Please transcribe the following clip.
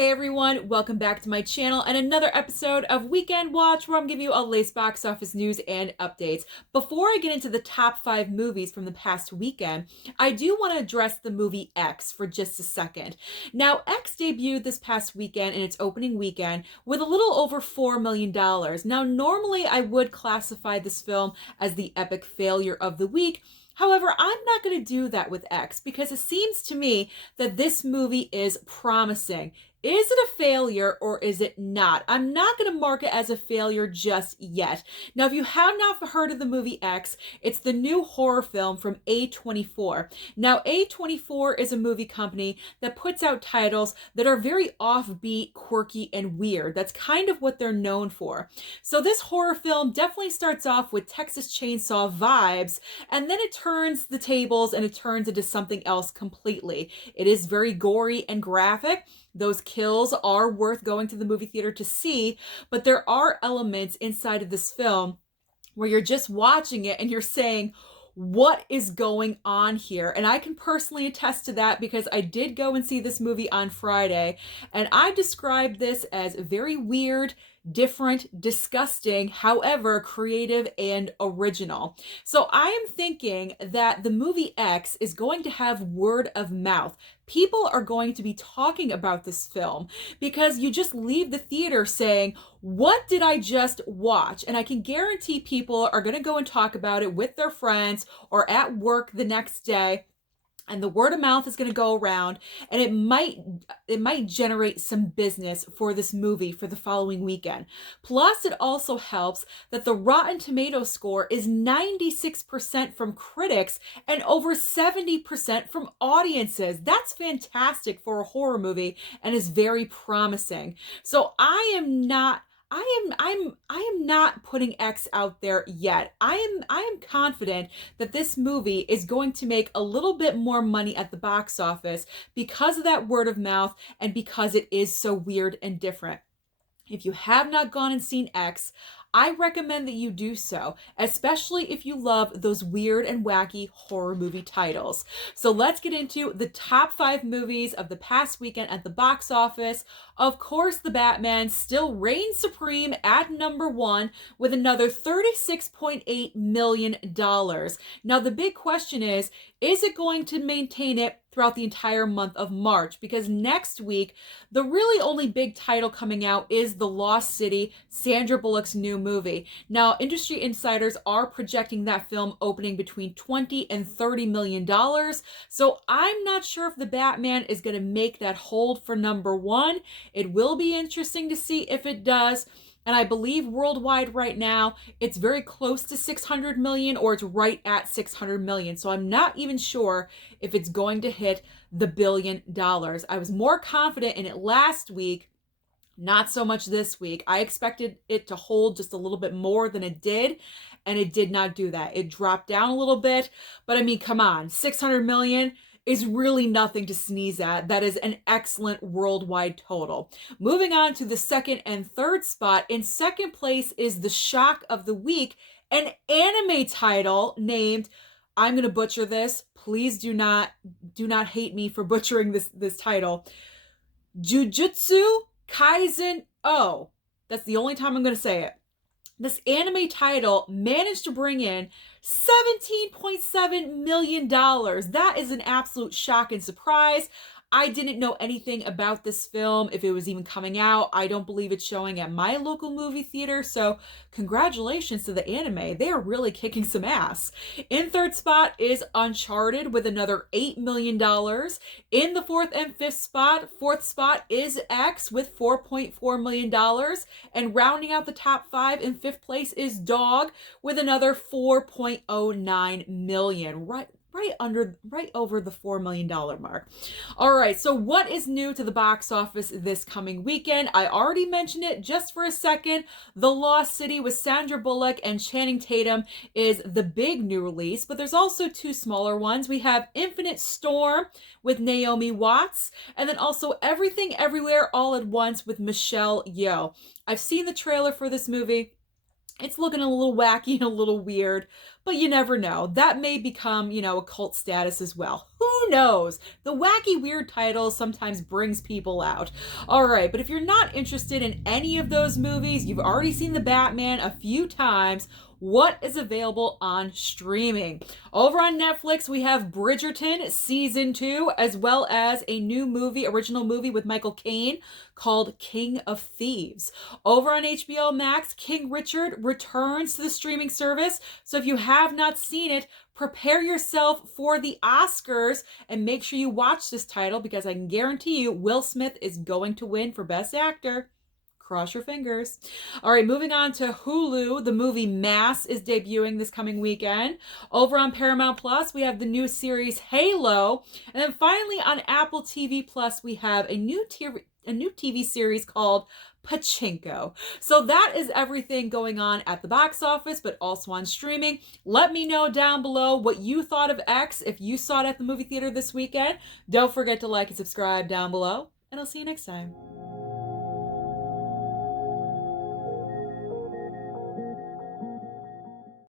Hey everyone, welcome back to my channel and another episode of Weekend Watch where I'm giving you a latest box office news and updates. Before I get into the top 5 movies from the past weekend, I do want to address the movie X for just a second. Now, X debuted this past weekend in its opening weekend with a little over $4 million. Now, normally I would classify this film as the epic failure of the week. However, I'm not going to do that with X because it seems to me that this movie is promising. Is it a failure or is it not? I'm not going to mark it as a failure just yet. Now, if you have not heard of the movie X, it's the new horror film from A24. Now, A24 is a movie company that puts out titles that are very offbeat, quirky, and weird. That's kind of what they're known for. So this horror film definitely starts off with Texas Chainsaw vibes, and then it turns the tables and it turns into something else completely. It is very gory and graphic. Those kills are worth going to the movie theater to see, but there are elements inside of this film where you're just watching it and you're saying, what is going on here? And I can personally attest to that because I did go and see this movie on Friday, and I described this as very weird, different, disgusting, however, creative and original. So I am thinking that the movie X is going to have word of mouth. People are going to be talking about this film because you just leave the theater saying, what did I just watch? And I can guarantee people are going to go and talk about it with their friends or at work the next day. And the word of mouth is going to go around, and it might generate some business for this movie for the following weekend. Plus, it also helps that the Rotten Tomato score is 96% from critics and over 70% from audiences. That's fantastic for a horror movie and is very promising. So I am not putting X out there yet. I am confident that this movie is going to make a little bit more money at the box office because of that word of mouth and because it is so weird and different. If you have not gone and seen X, I recommend that you do so, especially if you love those weird and wacky horror movie titles. So let's get into the top 5 movies of the past weekend at the box office. Of course, The Batman still reigns supreme at number 1 with another $36.8 million. Now, the big question is it going to maintain it throughout the entire month of March? Because next week, the really only big title coming out is The Lost City, Sandra Bullock's new movie. Now, industry insiders are projecting that film opening between $20 and $30 million. So I'm not sure if The Batman is going to make that hold for number 1. It will be interesting to see if it does. And I believe worldwide right now, it's very close to 600 million or it's right at 600 million. So I'm not even sure if it's going to hit the $1 billion. I was more confident in it last week, not so much this week. I expected it to hold just a little bit more than it did, and it did not do that. It dropped down a little bit, but I mean, come on, 600 million is really nothing to sneeze at. That is an excellent worldwide total. Moving on to the second and third spot. In second place is the shock of the week, an anime title named, I'm going to butcher this. Please do not hate me for butchering this title. Jujutsu Kaisen O. That's the only time I'm going to say it. This anime title managed to bring in $17.7 million. That is an absolute shock and surprise. I didn't know anything about this film, if it was even coming out. I don't believe it's showing at my local movie theater, so congratulations to the anime. They are really kicking some ass. In third spot is Uncharted with another $8 million. In the fourth spot is X with $4.4 million. And rounding out the top 5 in fifth place is Dog with another $4.09 million. Right over the $4 million mark. All right, so what is new to the box office this coming weekend? I already mentioned it just for a second. The Lost City with Sandra Bullock and Channing Tatum is the big new release, but there's also 2 smaller ones. We have Infinite Storm with Naomi Watts, and then also Everything Everywhere All at Once with Michelle Yeoh. I've seen the trailer for this movie. It's looking a little wacky and a little weird, but you never know. That may become, a cult status as well. Who knows? The wacky, weird title sometimes brings people out. All right, but if you're not interested in any of those movies, you've already seen The Batman a few times. What is available on streaming? Over on Netflix, we have Bridgerton Season 2, as well as a new original movie with Michael Caine called King of Thieves. Over on HBO Max, King Richard returns to the streaming service. So if you have not seen it, prepare yourself for the Oscars and make sure you watch this title, because I can guarantee you Will Smith is going to win for Best Actor. Cross your fingers. All right, moving on to Hulu. The movie Mass is debuting this coming weekend. Over on Paramount Plus, we have the new series Halo. And then finally on Apple TV Plus, we have a new TV series called Pachinko. So that is everything going on at the box office, but also on streaming. Let me know down below what you thought of X if you saw it at the movie theater this weekend. Don't forget to like and subscribe down below, and I'll see you next time.